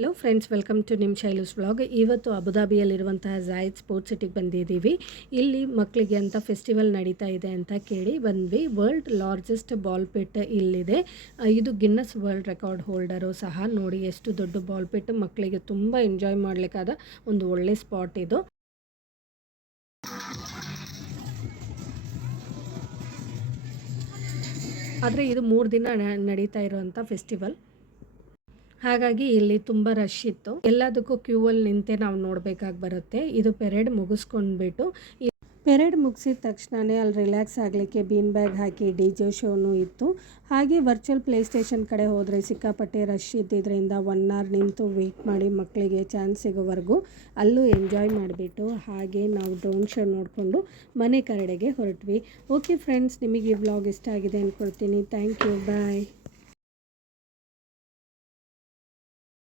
Hello friends, welcome to ನಿಮ್ಮ ಶೈಲೂಸ್ vlog. ಇವತ್ತು ಅಬುದಾಬಿಯಲ್ಲಿರುವಂತಹ ಝಾಯದ್ sports ಸಿಟಿಗೆ ಬಂದಿದ್ದೀವಿ. ಇಲ್ಲಿ ಮಕ್ಕಳಿಗೆ ಅಂತ ಫೆಸ್ಟಿವಲ್ ನಡೀತಾ ಇದೆ ಅಂತ ಕೇಳಿ ಬಂದ್ವಿ. ವರ್ಲ್ಡ್ ಲಾರ್ಜೆಸ್ಟ್ ಬಾಲ್ ಪಿಟ್ ಇಲ್ಲಿದೆ. ಇದು ಗಿನ್ನಸ್ ವರ್ಲ್ಡ್ ರೆಕಾರ್ಡ್ ಹೋಲ್ಡರು ಸಹ. ನೋಡಿ ಎಷ್ಟು ದೊಡ್ಡ ಬಾಲ್ ಪಿಟ್, ಮಕ್ಕಳಿಗೆ ತುಂಬ ಎಂಜಾಯ್ ಮಾಡಲಿಕ್ಕಾದ ಒಂದು ಒಳ್ಳೆ ಸ್ಪಾಟ್ ಇದು. ಆದರೆ ಇದು 3 ದಿನ ನಡೀತಾ ಇರುವಂಥ ಫೆಸ್ಟಿವಲ್. ಹಾಗಾಗಿ ಇಲ್ಲಿ ತುಂಬ ರಶ್ ಇತ್ತು. ಎಲ್ಲದಕ್ಕೂ ಕ್ಯೂವಲ್ಲಿ ನಿಂತೆ ನಾವು ನೋಡಬೇಕಾಗಿ ಬರುತ್ತೆ. ಇದು ಪೆರೇಡ್ ಮುಗಿಸ್ಕೊಂಡ್ಬಿಟ್ಟು ಪೆರೇಡ್ ಮುಗಿಸಿದ ತಕ್ಷಣವೇ ಅಲ್ಲಿ ರಿಲ್ಯಾಕ್ಸ್ ಆಗಲಿಕ್ಕೆ ಬೀನ್ ಬ್ಯಾಗ್ ಹಾಕಿ DJ ಶೋನು ಇತ್ತು. ಹಾಗೆ ವರ್ಚುವಲ್ ಪ್ಲೇ ಸ್ಟೇಷನ್ ಕಡೆ ಹೋದರೆ ಸಿಕ್ಕಾಪಟ್ಟೆ ರಶ್ ಇದ್ದಿದ್ದರಿಂದ 1 ಅವರ್ ನಿಂತು ವೆಯ್ಟ್ ಮಾಡಿ ಮಕ್ಕಳಿಗೆ ಚಾನ್ಸ್ ಸಿಗೋವರೆಗೂ ಅಲ್ಲೂ ಎಂಜಾಯ್ ಮಾಡಿಬಿಟ್ಟು ಹಾಗೆ ನಾವು ಡ್ರೋನ್ ಶೋ ನೋಡಿಕೊಂಡು ಮನೆ ಕಡೆಗೆ ಹೊರಟ್ವಿ. ಓಕೆ ಫ್ರೆಂಡ್ಸ್, ನಿಮಗೆ ಈ ವ್ಲಾಗ್ ಇಷ್ಟ ಆಗಿದೆ ಅಂದ್ಕೊಳ್ತೀನಿ. Thank you, bye.